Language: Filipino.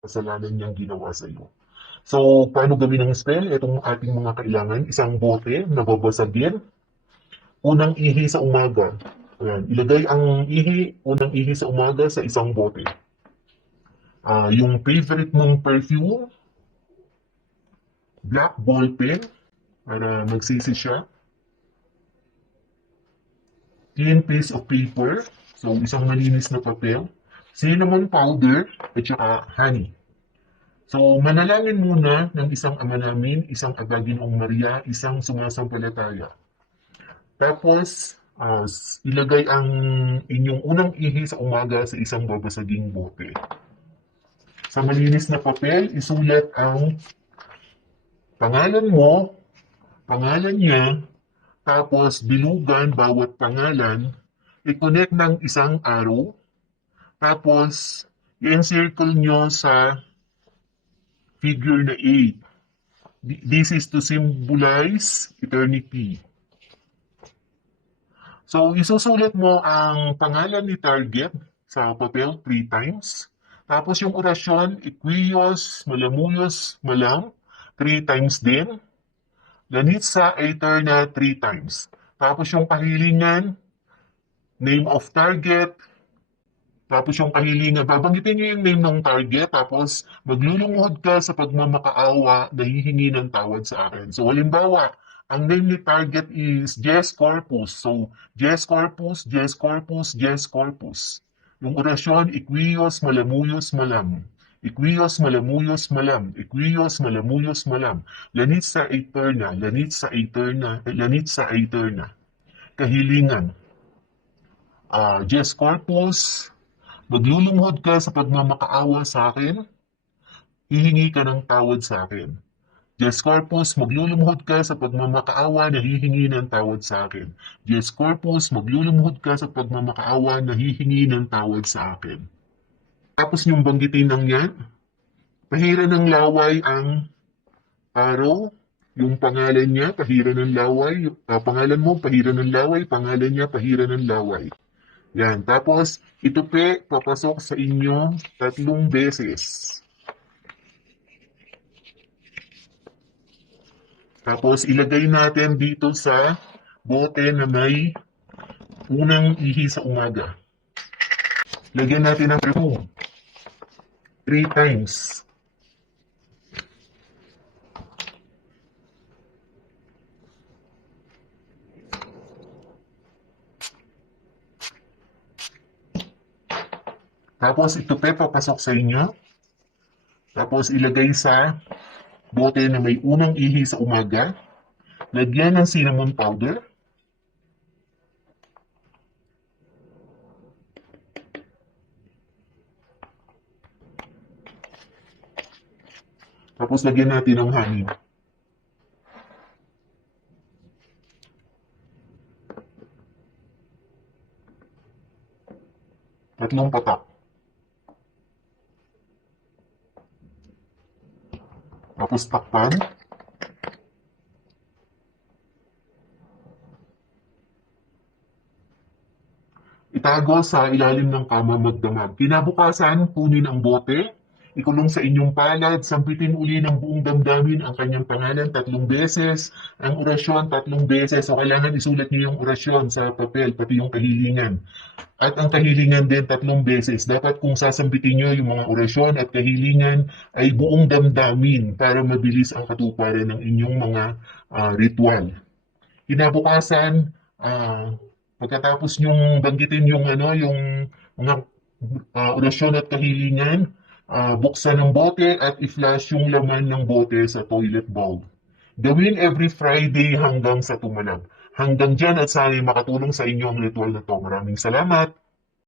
kasalanan niyang ginawa sa iyo. So, paano gawin ang spell? Itong ating mga kailangan, isang bote na babasagin, unang ihi sa umaga. Ayan, ilagay ang unang ihi sa umaga sa isang bote. Yung favorite mong perfume, black ball pen, para magsisi siya. Thin piece of paper, so isang malinis na papel, cinnamon powder, at saka honey. So, manalangin muna ng isang Ama Namin, isang Aba Ginoong Maria, isang sumasampalataya. Tapos, ilagay ang inyong unang ihi sa umaga sa isang babasaging bote. Sa malinis na papel, isulat ang pangalan mo, pangalan niya, tapos bilugan bawat pangalan, i-connect ng isang arrow, tapos i-encircle nyo sa figure na 8. This is to symbolize eternity. So, isusulat mo ang pangalan ni target sa papel 3 times. Tapos yung orasyon, Equios, Malamuyos, Malam, 3 times din. Lanitza Aeterna 3 times. Tapos yung kahilingan, name of target, tapos yung kahilingan, babanggitin nyo yung name ng target, tapos maglulungod ka sa pagmamakaawa na hihingi ng tawad sa akin. So, halimbawa, ang name ni target is Jess Corpus. So, Jess Corpus, Jess Corpus, Jess Corpus. Yung orasyon, Equios, Malamuyos, Malam. Equios, Malamuyos, Malam. Equios, Malamuyos, Malam. Lanitza Aeterna, Lanitza Aeterna, Lanitza Aeterna. Kahilingan. Jess Corpus, maglulungod ka sa pagmamakaawa sa akin, hihingi ka ng tawad sa akin. Diyos Corpus, maglulumuhod ka sa pagmamakaawa na hihingi ng tawad sa akin. Diyos Corpus, maglulumuhod ka sa pagmamakaawa na hihingi ng tawad sa akin. Tapos yung banggitin ng yan, pahira ng laway ang araw, yung pangalan niya, pahira ng laway, pangalan mo, pahira ng laway, pangalan niya, pahira ng laway. Yan, tapos ito papasok sa inyo 3 beses. Tapos ilagay natin dito sa bote na may unang ihi sa umaga. Lagyan natin ng perfume. 3 times. Tapos ito papasok sa inyo. Tapos ilagay sa bote na may unang ihi sa umaga. Lagyan ng cinnamon powder. Tapos lagyan natin ng honey. Tatlong patak. Tapos takpan. Itago sa ilalim ng kama magdamag. Kinabukasan, kunin ang bote, ikulong sa inyong palad, sampitin uli ng buong damdamin ang kanyang pangalan 3 beses, ang orasyon 3 beses. So kailangan isulat niyo yung orasyon sa papel, pati yung kahilingan. At ang kahilingan din 3 beses. Dapat kung sasambitin nyo yung mga orasyon at kahilingan ay buong damdamin para mabilis ang katuparan ng inyong mga ritual. Kinabukasan, pagkatapos nyong banggitin yung mga orasyon at kahilingan, buksan ng bote at i-flash yung laman ng bote sa toilet bowl. Gawin every Friday hanggang sa tumalab. Hanggang dyan at sana'y makatulong sa inyo ang ritual na to. Maraming salamat!